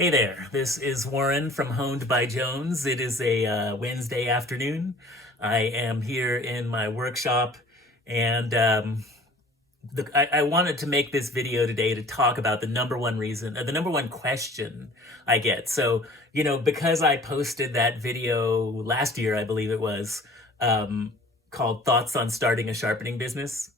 Hey there, this is Warren from Honed by Jones. It is a Wednesday afternoon. I am here in my workshop and I wanted to make this video today to talk about the number one reason, the number one question I get. So, because I posted that video last year, I believe it was, called Thoughts on Starting a Sharpening Business.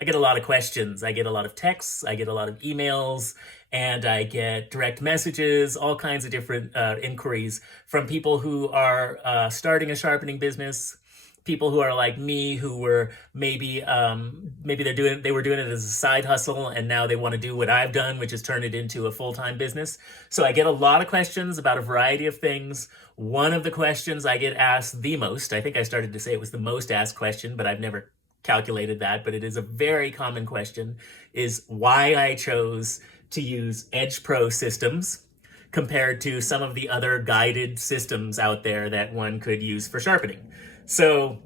I get a lot of questions. I get a lot of texts. I get a lot of emails, and I get direct messages, all kinds of different inquiries from people who are starting a sharpening business, people who are like me, who were maybe they were doing it as a side hustle, and now they want to do what I've done, which is turn it into a full-time business. So I get a lot of questions about a variety of things. One of the questions I get asked the most, I think I started to say it was the most asked question, but I've never calculated that, but it is a very common question, is why I chose to use Edge Pro systems compared to some of the other guided systems out there that one could use for sharpening. So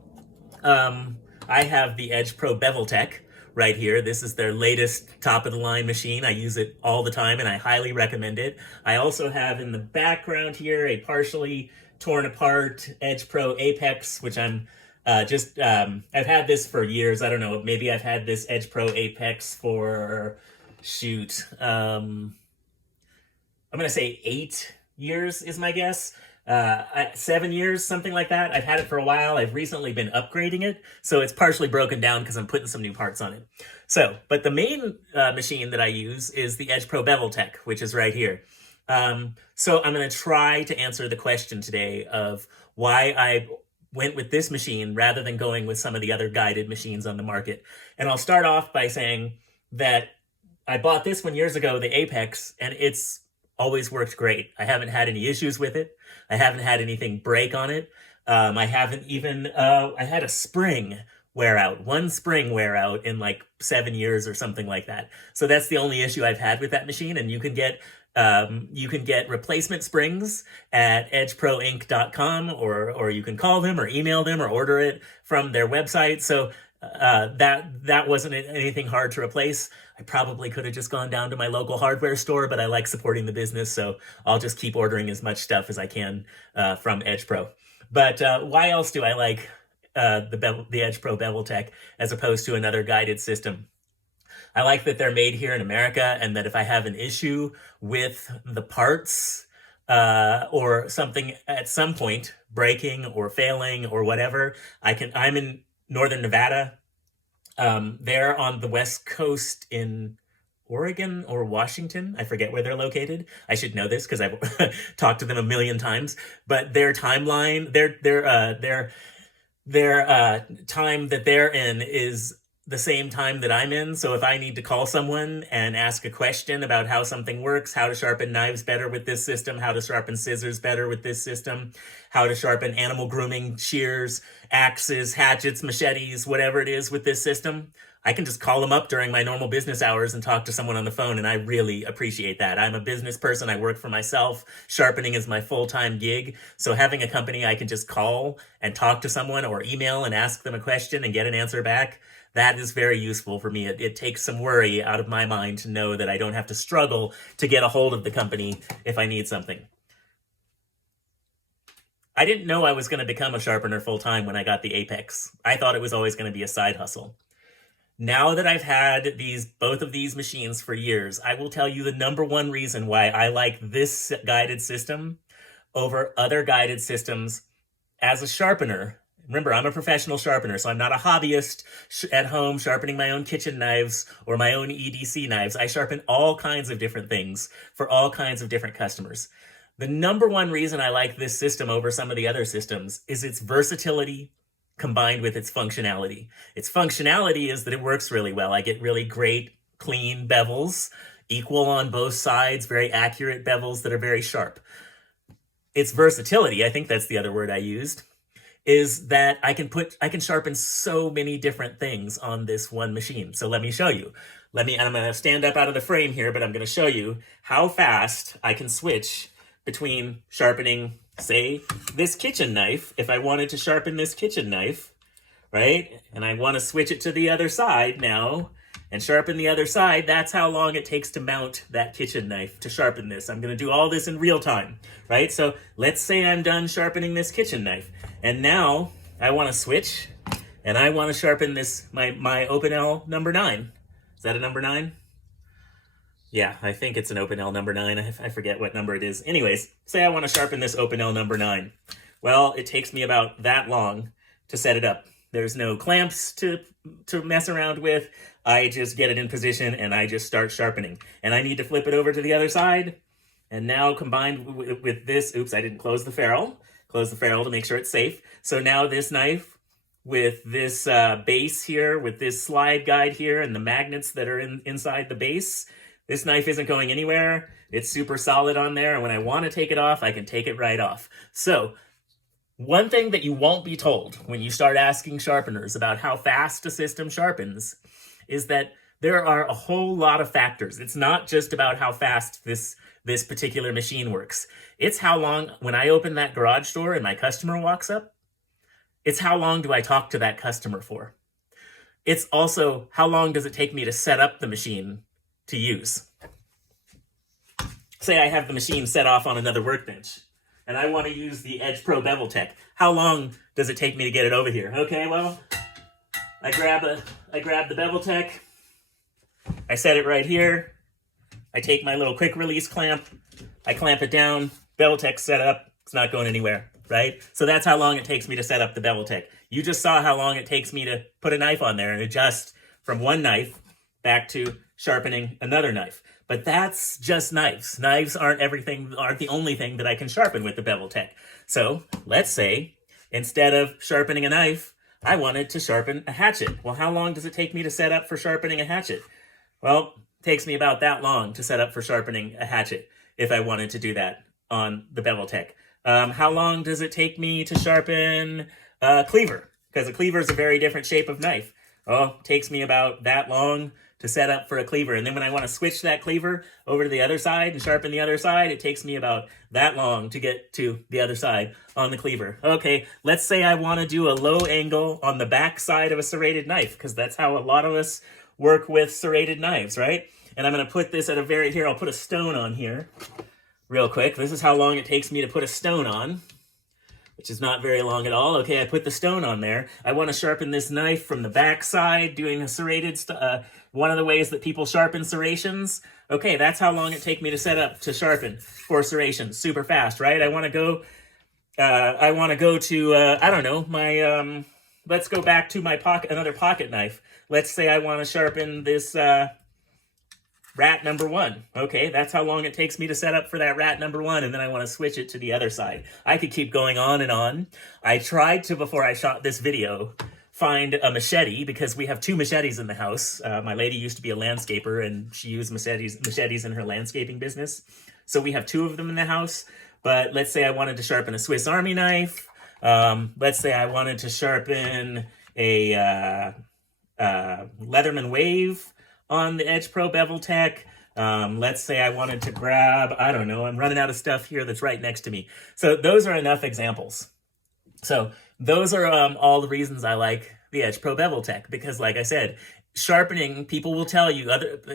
I have the Edge Pro Bevel Tech right here. This is their latest top of the line machine. I use it all the time and I highly recommend it. I also have in the background here a partially torn apart Edge Pro Apex, which I've had this for years. I don't know, maybe I've had this Edge Pro Apex for, I'm going to say 8 years is my guess. 7 years, something like that. I've had it for a while. I've recently been upgrading it, so it's partially broken down because I'm putting some new parts on it. So, but the main machine that I use is the Edge Pro Bevel Tech, which is right here. So I'm going to try to answer the question today of why I went with this machine rather than going with some of the other guided machines on the market. And I'll start off by saying that I bought this one years ago, the Apex, and it's always worked great. I haven't had any issues with it. I haven't had anything break on it. I haven't even, I had a spring wear out, one spring wear out in like 7 years or something like that. So that's the only issue I've had with that machine. And you can get replacement springs at edgeproinc.com, or you can call them or email them or order it from their website. So that wasn't anything hard to replace. I probably could have just gone down to my local hardware store, but I like supporting the business, so I'll just keep ordering as much stuff as I can from Edge Pro. But why else do I like the Edge Pro Bevel Tech as opposed to another guided system? I like that they're made here in America, and that if I have an issue with the parts or something at some point breaking or failing or whatever, I'm in Northern Nevada. They're on the West Coast in Oregon or Washington. I forget where they're located. I should know this because I've talked to them a million times. But their timeline, their time that they're in is the same time that I'm in. So if I need to call someone and ask a question about how something works, how to sharpen knives better with this system, how to sharpen scissors better with this system, how to sharpen animal grooming shears, axes, hatchets, machetes, whatever it is with this system, I can just call them up during my normal business hours and talk to someone on the phone, and I really appreciate that. I'm a business person. I work for myself. Sharpening is my full-time gig. So having a company I can just call and talk to someone or email and ask them a question and get an answer back, that is very useful for me. It takes some worry out of my mind to know that I don't have to struggle to get a hold of the company if I need something. I didn't know I was going to become a sharpener full-time when I got the Apex. I thought it was always going to be a side hustle. Now that I've had both of these machines for years, I will tell you the number one reason why I like this guided system over other guided systems as a sharpener. Remember, I'm a professional sharpener, so I'm not a hobbyist at home sharpening my own kitchen knives or my own EDC knives. I sharpen all kinds of different things for all kinds of different customers. The number one reason I like this system over some of the other systems is its versatility combined with its functionality. Its functionality is that it works really well. I get really great, clean bevels, equal on both sides, very accurate bevels that are very sharp. Its versatility, I think that's the other word I used, is that I can sharpen so many different things on this one machine. So let me show you. And I'm going to stand up out of the frame here, but I'm going to show you how fast I can switch between sharpening, say, this kitchen knife. If I wanted to sharpen this kitchen knife, right, and I want to switch it to the other side now, and sharpen the other side, that's how long it takes to mount that kitchen knife to sharpen this. I'm going to do all this in real time, right? So let's say I'm done sharpening this kitchen knife, and now I want to switch, and I want to sharpen this, my Opinel number 9. Is that a number 9? Yeah, I think it's an Opinel number 9. I forget what number it is. Anyways, say I want to sharpen this Opinel number 9. Well, it takes me about that long to set it up. There's no clamps to mess around with. I just get it in position and I just start sharpening. And I need to flip it over to the other side. And now combined with this, oops, I didn't close the ferrule. Close the ferrule to make sure it's safe. So now this knife with this base here, with this slide guide here and the magnets that are inside the base, this knife isn't going anywhere. It's super solid on there. And when I want to take it off, I can take it right off. So one thing that you won't be told when you start asking sharpeners about how fast a system sharpens is that there are a whole lot of factors. It's not just about how fast this particular machine works. It's how long, when I open that garage door and my customer walks up, it's how long do I talk to that customer for? It's also how long does it take me to set up the machine to use. Say I have the machine set off on another workbench and I want to use the Edge Pro Bevel Tech. How long does it take me to get it over here? Okay, well, I grab the Bevel Tech, I set it right here, I take my little quick release clamp, I clamp it down, Bevel Tech's set up, it's not going anywhere, right? So that's how long it takes me to set up the Bevel Tech. You just saw how long it takes me to put a knife on there and adjust from one knife back to sharpening another knife. But that's just knives. Knives aren't the only thing that I can sharpen with the Bevel Tech. So let's say instead of sharpening a knife, I wanted to sharpen a hatchet. Well, how long does it take me to set up for sharpening a hatchet? Well, it takes me about that long to set up for sharpening a hatchet if I wanted to do that on the Bevel Tech. How long does it take me to sharpen a cleaver? Because a cleaver is a very different shape of knife. Oh, it takes me about that long to set up for a cleaver. And then when I want to switch that cleaver over to the other side and sharpen the other side, it takes me about that long to get to the other side on the cleaver. Okay, let's say I want to do a low angle on the back side of a serrated knife, because that's how a lot of us work with serrated knives, right? And I'm going to put this at here, I'll put a stone on here real quick. This is how long it takes me to put a stone on, which is not very long at all. Okay, I put the stone on there. I want to sharpen this knife from the back side, doing a serrated, one of the ways that people sharpen serrations. Okay, that's how long it takes me to set up to sharpen for serrations. Super fast, right? I want to go to, I don't know, my, let's go back to my another pocket knife. Let's say I want to sharpen this rat number 1. Okay, that's how long it takes me to set up for that rat number 1, and then I want to switch it to the other side. I could keep going on and on. I tried to, before I shot this video, find a machete, because we have 2 machetes in the house. My lady used to be a landscaper, and she used machetes in her landscaping business. So we have 2 of them in the house. But let's say I wanted to sharpen a Swiss Army knife. Let's say I wanted to sharpen a Leatherman Wave on the Edge Pro Bevel Tech. Let's say I wanted to grab, I don't know, I'm running out of stuff here that's right next to me. So those are enough examples. So those are all the reasons I like the Edge Pro Bevel Tech, because like I said, sharpening, people will tell you,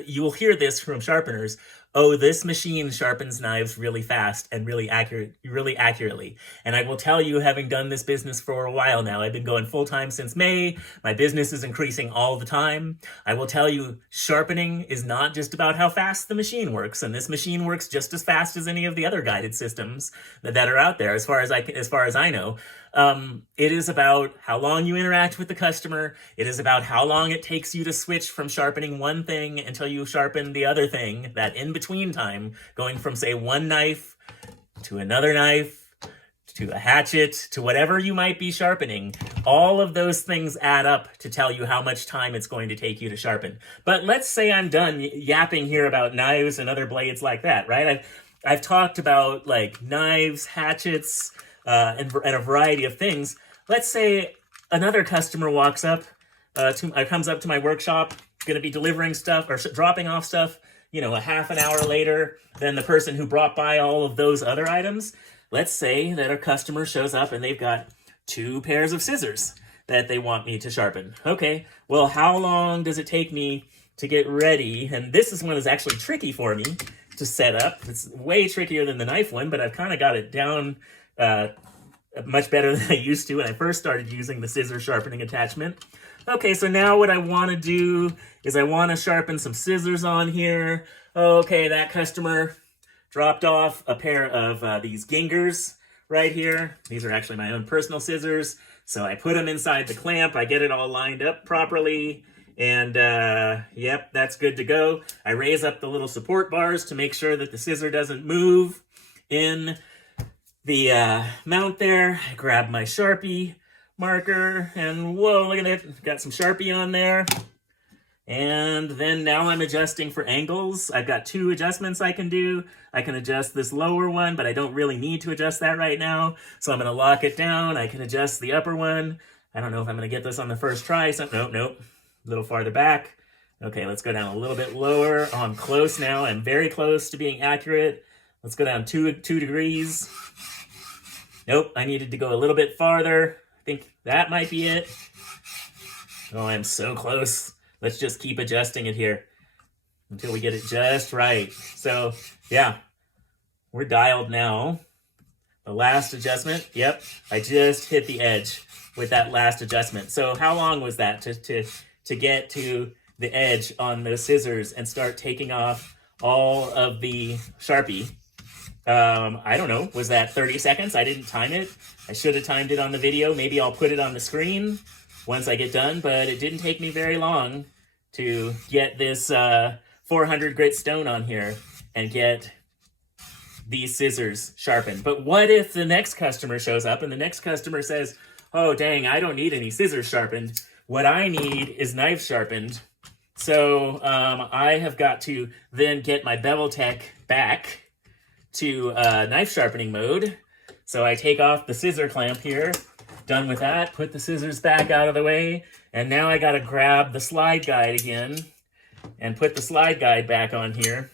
you will hear this from sharpeners, oh, this machine sharpens knives really fast and really accurately. And I will tell you, having done this business for a while now, I've been going full-time since May, my business is increasing all the time. I will tell you, sharpening is not just about how fast the machine works, and this machine works just as fast as any of the other guided systems that are out there, as far as I know. It is about how long you interact with the customer. It is about how long it takes you to switch from sharpening one thing until you sharpen the other thing, that in-between time, going from, say, one knife to another knife, to a hatchet, to whatever you might be sharpening. All of those things add up to tell you how much time it's going to take you to sharpen. But let's say I'm done yapping here about knives and other blades like that, right? I've talked about like knives, hatchets, and a variety of things. Let's say another customer walks up, comes up to my workshop, going to be delivering stuff or dropping off stuff, a half an hour later than the person who brought by all of those other items. Let's say that a customer shows up and they've got 2 pairs of scissors that they want me to sharpen. Okay, well, how long does it take me to get ready. And this is one that's actually tricky for me to set up. It's way trickier than the knife one, but I've kind of got it down much better than I used to when I first started using the scissor sharpening attachment. Okay, so now what I want to do is I want to sharpen some scissors on here. Okay, that customer dropped off a pair of these Gingers right here. These are actually my own personal scissors. So I put them inside the clamp. I get it all lined up properly. And yep, that's good to go. I raise up the little support bars to make sure that the scissor doesn't move in the mount there. I grab my Sharpie marker and whoa, look at it. Got some Sharpie on there. And then now I'm adjusting for angles. I've got 2 adjustments I can do. I can adjust this lower one, but I don't really need to adjust that right now. So I'm gonna lock it down. I can adjust the upper one. I don't know if I'm gonna get this on the first try. So, nope. A little farther back. Okay, let's go down a little bit lower. Oh, I'm close now. I'm very close to being accurate. Let's go down 2 degrees. Nope, I needed to go a little bit farther. I think that might be it. Oh, I'm so close. Let's just keep adjusting it here until we get it just right. So, yeah, we're dialed now. The last adjustment, yep, I just hit the edge with that last adjustment. So how long was that to get to the edge on those scissors and start taking off all of the Sharpie? I don't know, was that 30 seconds? I didn't time it. I should have timed it on the video. Maybe I'll put it on the screen once I get done, but it didn't take me very long to get this 400 grit stone on here and get these scissors sharpened. But what if the next customer shows up and the next customer says, oh dang, I don't need any scissors sharpened. What I need is knife sharpened. So I have got to then get my bevel tech back to knife sharpening mode. So I take off the scissor clamp here. Done with that, put the scissors back out of the way, and now I gotta grab the slide guide again and put the slide guide back on here.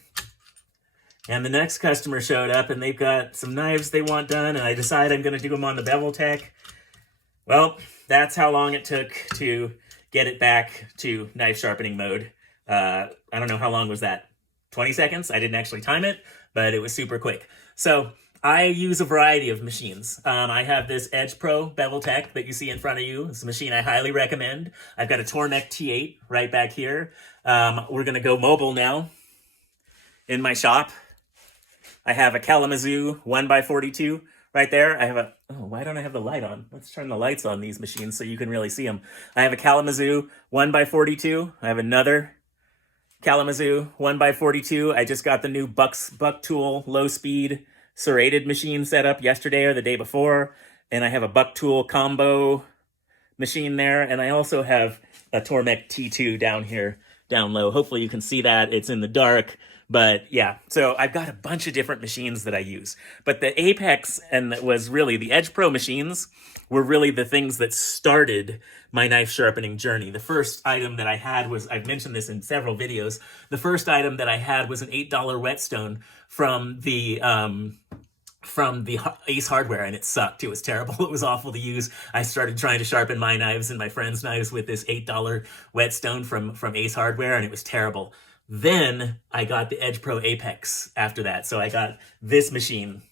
And the next customer showed up and they've got some knives they want done, and I decide I'm gonna do them on the bevel tech. Well, that's how long it took to get it back to knife sharpening mode. I don't know, how long was that? 20 seconds? I didn't actually time it, but it was super quick. So I use a variety of machines. I have this Edge Pro Bevel Tech that you see in front of you. It's a machine I highly recommend. I've got a Tormek T8 right back here. We're gonna go mobile now in my shop. I have a Kalamazoo 1x42 right there. I have a, oh, why don't I have the light on? Let's turn the lights on these machines so you can really see them. I have a Kalamazoo 1x42. I have another Kalamazoo 1x42. I just got the new Buck Tool low speed serrated machine set up yesterday or the day before, and I have a Buck Tool combo machine there, and I also have a Tormek T2 down here, down low. Hopefully you can see that. It's in the dark, but yeah. So I've got a bunch of different machines that I use, but the Apex and was really the Edge Pro machines were really the things that started my knife sharpening journey. The first item that I had was, I've mentioned this in several videos, the first item that I had was an $8 whetstone from the Ace Hardware, and it sucked. It was terrible. It was awful to use. I started trying to sharpen my knives and my friends' knives with this $8 whetstone from Ace Hardware, and it was terrible. Then I got the Edge Pro Apex after that. So I got this machine.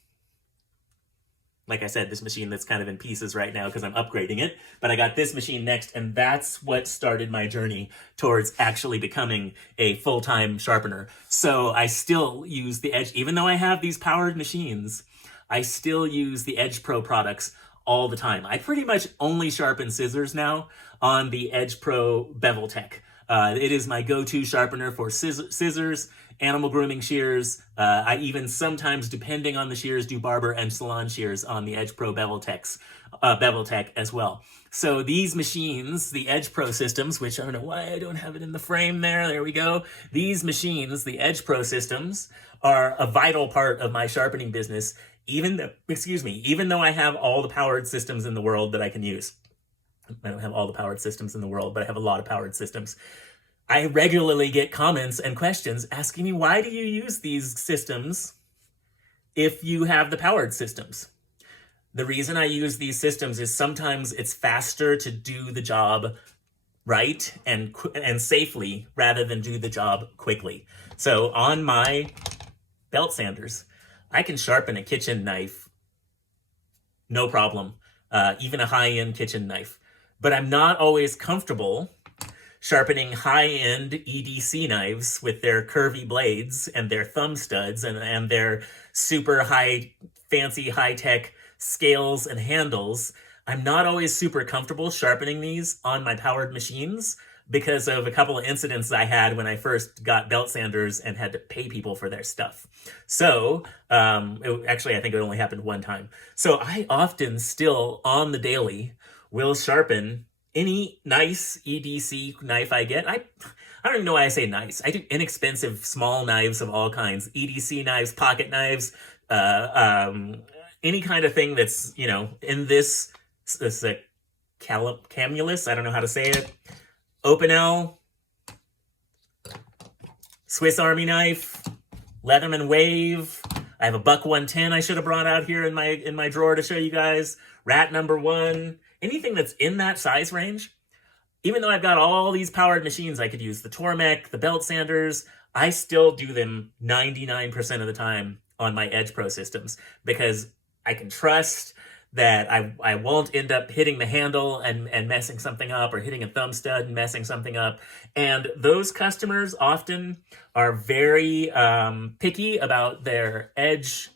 Like I said, this machine that's kind of in pieces right now because I'm upgrading it. But I got this machine next, and that's what started my journey towards actually becoming a full-time sharpener. So I still use the Edge, even though I have these powered machines, I still use the Edge Pro products all the time. I pretty much only sharpen scissors now on the Edge Pro Bevel Tech. It is my go-to sharpener for scissors, animal grooming shears. I even sometimes, depending on the shears, do barber and salon shears on the Edge Pro Bevel Tech as well. So these machines, the Edge Pro systems, which I don't know why I don't have it in the frame there. There we go. These machines, the Edge Pro systems, are a vital part of my sharpening business. Even though I have all the powered systems in the world that I can use. I don't have all the powered systems in the world, but I have a lot of powered systems. I regularly get comments and questions asking me, why do you use these systems if you have the powered systems? The reason I use these systems is sometimes it's faster to do the job right and safely rather than do the job quickly. So on my belt sanders, I can sharpen a kitchen knife, no problem, even a high-end kitchen knife. But I'm not always comfortable sharpening high-end EDC knives with their curvy blades and their thumb studs and their super high, fancy, high-tech scales and handles. I'm not always super comfortable sharpening these on my powered machines because of a couple of incidents I had when I first got belt sanders and had to pay people for their stuff. So, actually, I think it only happened one time. So I often still, on the daily, will sharpen any nice EDC knife I get. I don't even know why I say nice. I do inexpensive small knives of all kinds, EDC knives, pocket knives, any kind of thing that's, in this camulus. I don't know how to say it. Opinel, Swiss Army knife, Leatherman Wave. I have a Buck 110 I should have brought out here in my drawer to show you guys. Rat number 1. Anything that's in that size range, even though I've got all these powered machines, I could use the Tormek, the belt sanders, I still do them 99% of the time on my Edge Pro systems because I can trust that I won't end up hitting the handle and messing something up, or hitting a thumb stud and messing something up. And those customers often are very picky about their edge,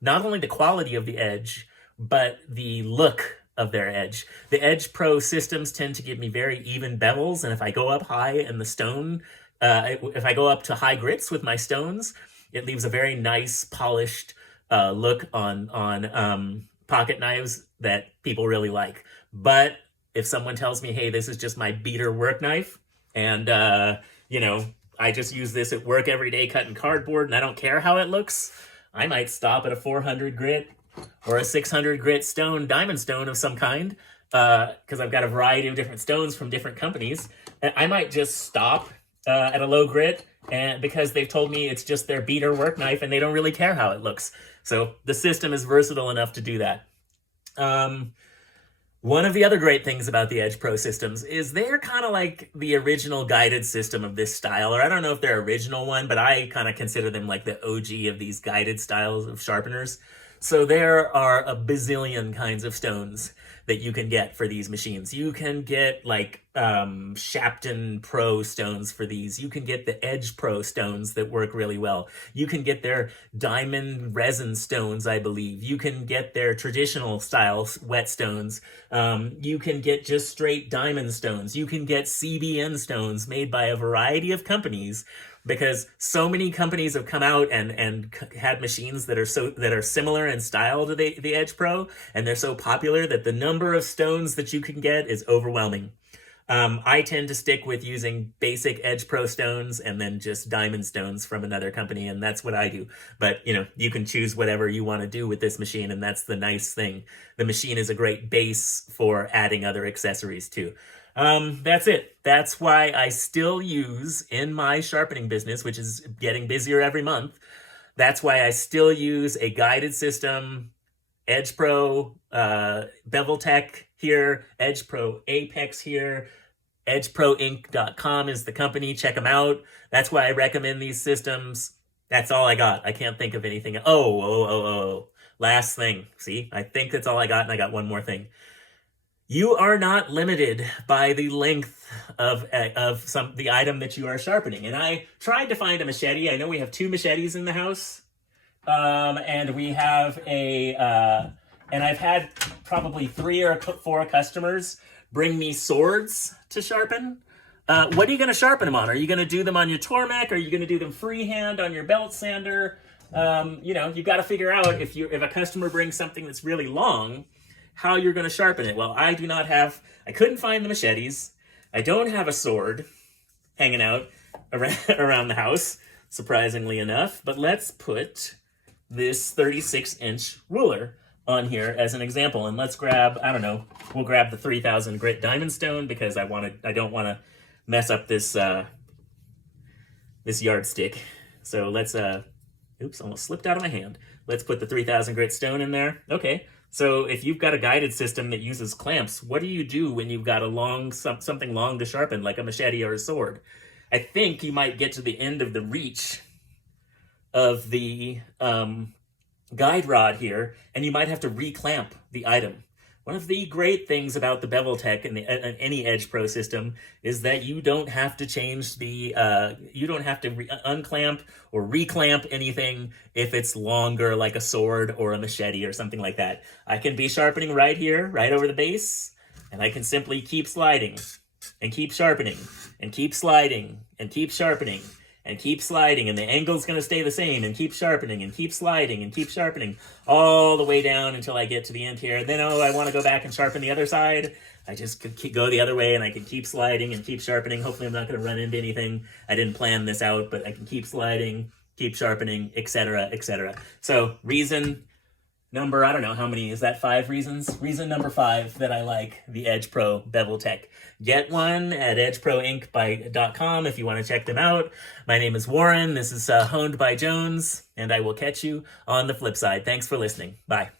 not only the quality of the edge, but the look of their edge. The Edge Pro systems tend to give me very even bevels, and if I go up high in the stone, if I go up to high grits with my stones, it leaves a very nice polished look on pocket knives that people really like. But if someone tells me, hey, this is just my beater work knife, and I just use this at work every day cutting cardboard, and I don't care how it looks, I might stop at a 400 grit or a 600 grit stone, diamond stone of some kind, because I've got a variety of different stones from different companies. I might just stop at a low grit, and because they've told me it's just their beater work knife and they don't really care how it looks. So the system is versatile enough to do that. One of the other great things about the Edge Pro systems is they're kind of like the original guided system of this style, or I don't know if they're original one, but I kind of consider them like the OG of these guided styles of sharpeners. So there are a bazillion kinds of stones that you can get for these machines. You can get like Shapton Pro stones for these. You can get the Edge Pro stones that work really well. You can get their diamond resin stones, I believe. You can get their traditional style wet stones. You can get just straight diamond stones. You can get CBN stones made by a variety of companies, because so many companies have come out and had machines that are similar in style to the Edge Pro, and they're so popular that the number of stones that you can get is overwhelming. I tend to stick with using basic Edge Pro stones and then just diamond stones from another company, and that's what I do. But, you can choose whatever you want to do with this machine, and that's the nice thing. The machine is a great base for adding other accessories too. That's it. That's why I still use, in my sharpening business, which is getting busier every month, that's why I still use a guided system, Edge Pro, Bevel Tech here, Edge Pro Apex here. EdgeProInc.com is the company. Check them out. That's why I recommend these systems. That's all I got. I can't think of anything. Oh. Last thing. See, I think that's all I got, and I got one more thing. You are not limited by the length of the item that you are sharpening. And I tried to find a machete. I know we have 2 machetes in the house, and we have and I've had probably 3 or 4 customers bring me swords to sharpen. What are you going to sharpen them on? Are you going to do them on your Tormek? Are you going to do them freehand on your belt sander? You've got to figure out if a customer brings something that's really long, how you're going to sharpen it. Well, I couldn't find the machetes. I don't have a sword hanging out around the house, surprisingly enough. But let's put this 36-inch ruler on here as an example, and let's grab, we'll grab the 3000 grit diamond stone, because I don't want to mess up this this yardstick. So let's oops, almost slipped out of my hand. Let's put the 3000 grit stone in there. Okay, So if you've got a guided system that uses clamps, what do you do when you've got a something long to sharpen, like a machete or a sword? I think you might get to the end of the reach of the guide rod here, and you might have to reclamp the item. One of the great things about the Bevel Tech and any Edge Pro system is that you don't have to change you don't have to unclamp or reclamp anything if it's longer, like a sword or a machete or something like that. I can be sharpening right here, right over the base, and I can simply keep sliding and keep sharpening and keep sliding and keep sharpening and keep sliding, and the angle's going to stay the same, and keep sharpening and keep sliding and keep sharpening all the way down until I get to the end here. Then, oh, I want to go back and sharpen the other side. I just could go the other way, and I can keep sliding and keep sharpening. Hopefully I'm not going to run into anything. I didn't plan this out, but I can keep sliding, keep sharpening, etc., etc. So reason number, I don't know how many, is that 5 reasons? Reason number 5 that I like the Edge Pro Bevel Tech. Get one at edgeproinc.com if you want to check them out. My name is Warren. This is Honed by Jones, and I will catch you on the flip side. Thanks for listening. Bye.